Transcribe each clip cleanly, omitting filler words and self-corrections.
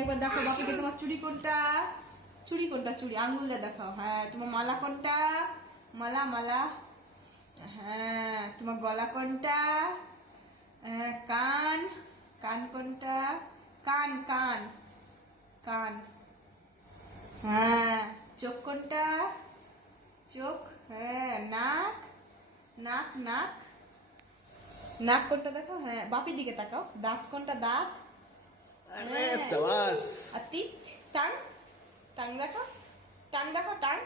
একবার দেখো বাপিকে তোমার চুড়ি কোনটা, চুড়ি কোনটা, চুড়ি আঙ্গুল দিয়ে দেখাও। হ্যাঁ তোমার মালা কোনটা, মালা মালা। হ্যাঁ তোমার গলা কোনটা, কান, কান কোনটা, কান কান কান। হ্যাঁ চোখ কোনটা, চোখ। হ্যাঁ নাক, নাক নাক, নাক কোনটা দেখো। হ্যাঁ বাপির দিকে তাকাও। দাঁত কোনটা, দাঁত। अरे शाबाश। আর তিত, টাং, টাং দেখো, টাং দেখো, টাং,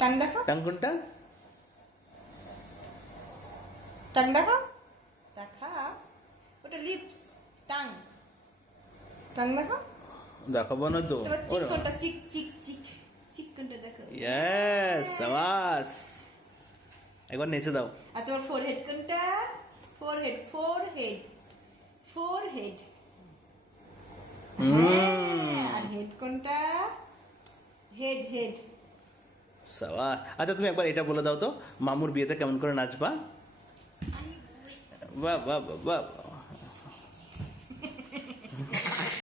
টাং দেখো, টাং কোনটা? টাং দেখো, দেখা ওটা লিপস, টাং, টাং দেখো। দেখাবো না তো। তোমার চিক কোনটা, চিক চিক চিক, চিক কোনটা দেখো। यस शाबाश। একবার নেচে দাও। আর তোমার ফোরহেড কোনটা, ফোরহেড, ফোরহেড, ফোরহেড। আর হেড কোনটা, হেড হেড। শাবাশ। আচ্ছা তুমি একবার এটা বলে দাও তো, মামুর বিয়েতে কেমন করে নাচবা? বাহ বাহ বাহ বাহ।